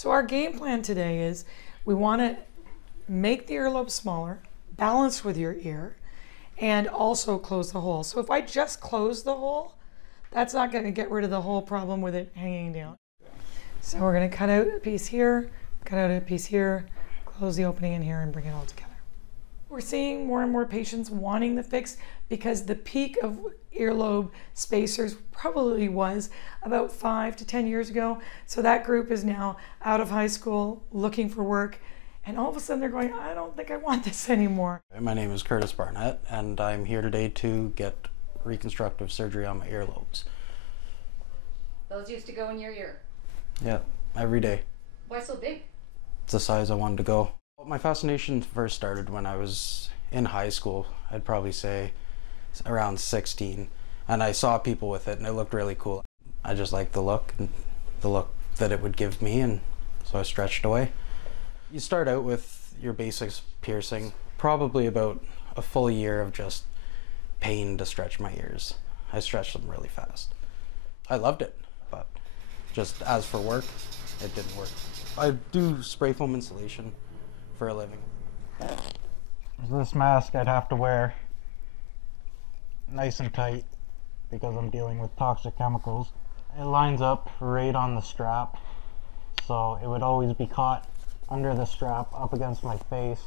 So our game plan today is we want to make the earlobe smaller, balance with your ear, and also close the hole. So if I just close the hole, that's not going to get rid of the whole problem with it hanging down. So we're going to cut out a piece here, cut out a piece here, close the opening in here, and bring it all together. We're seeing more and more patients wanting the fix because the peak of earlobe spacers probably was about 5 to 10 years ago. So that group is now out of high school, looking for work, and all of a sudden they're going, I don't think I want this anymore. My name is Curtis Barnett, and I'm here today to get reconstructive surgery on my earlobes. Those used to go in your ear? Yeah, every day. Why so big? It's the size I wanted to go. My fascination first started when I was in high school. I'd probably say around 16, and I saw people with it and it looked really cool. I just liked the look and the look that it would give me, and so I stretched away. You start out with your basics piercing, probably about a full year of just pain to stretch my ears. I stretched them really fast. I loved it, but just as for work, it didn't work. I do spray foam insulation for a living. This mask I'd have to wear nice and tight because I'm dealing with toxic chemicals. It lines up right on the strap, so it would always be caught under the strap up against my face.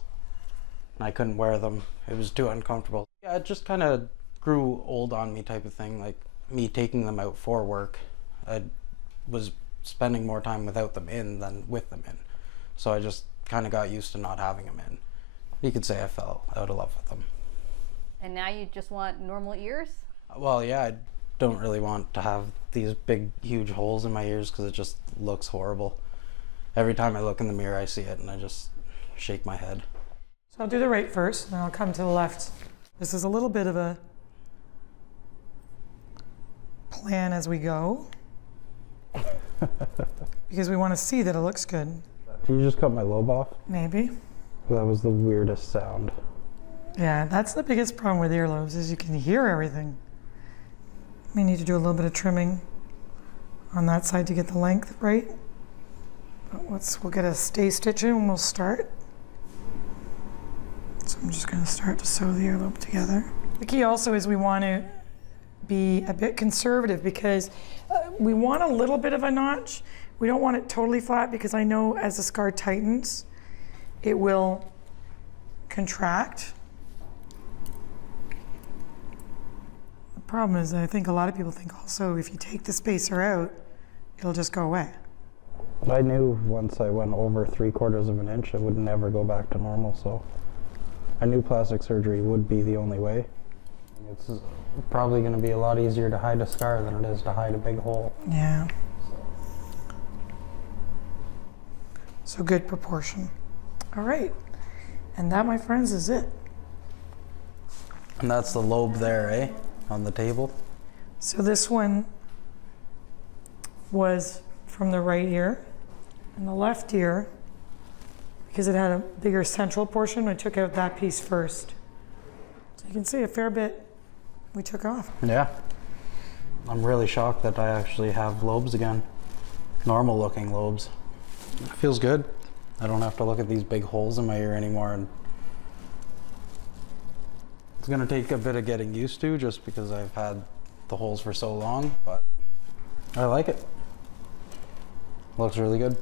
I couldn't wear them. It was too uncomfortable. Yeah, it just kind of grew old on me type of thing, like me taking them out for work. I was spending more time without them in than with them in. So I just kind of got used to not having them in. You could say I fell out of love with them. And now you just want normal ears? Well, yeah, I don't really want to have these big, huge holes in my ears because it just looks horrible. Every time I look in the mirror, I see it and I just shake my head. So I'll do the right first, and then I'll come to the left. This is a little bit of a plan as we go, because we want to see that it looks good. Did you just cut my lobe off? Maybe. That was the weirdest sound. Yeah, that's the biggest problem with earlobes, is you can hear everything. We need to do a little bit of trimming on that side to get the length right. But we'll get a stay stitch in and we'll start. So I'm just going to start to sew the earlobe together. The key also is we want to be a bit conservative because we want a little bit of a notch. We don't want it totally flat because I know as the scar tightens, it will contract. The problem is I think a lot of people think also if you take the spacer out, it'll just go away. I knew once I went over 3/4 of an inch, it would never go back to normal, so I knew plastic surgery would be the only way. It's probably going to be a lot easier to hide a scar than it is to hide a big hole. Yeah. So good proportion. All right. And that, my friends, is it. And that's the lobe there, eh? On the table. So this one was from the right ear, and the left ear, because it had a bigger central portion, I took out that piece first. So you can see a fair bit we took off. Yeah. I'm really shocked that I actually have lobes again. Normal looking lobes. It feels good. I don't have to look at these big holes in my ear anymore. And it's gonna take a bit of getting used to just because I've had the holes for so long, but I like it. Looks really good.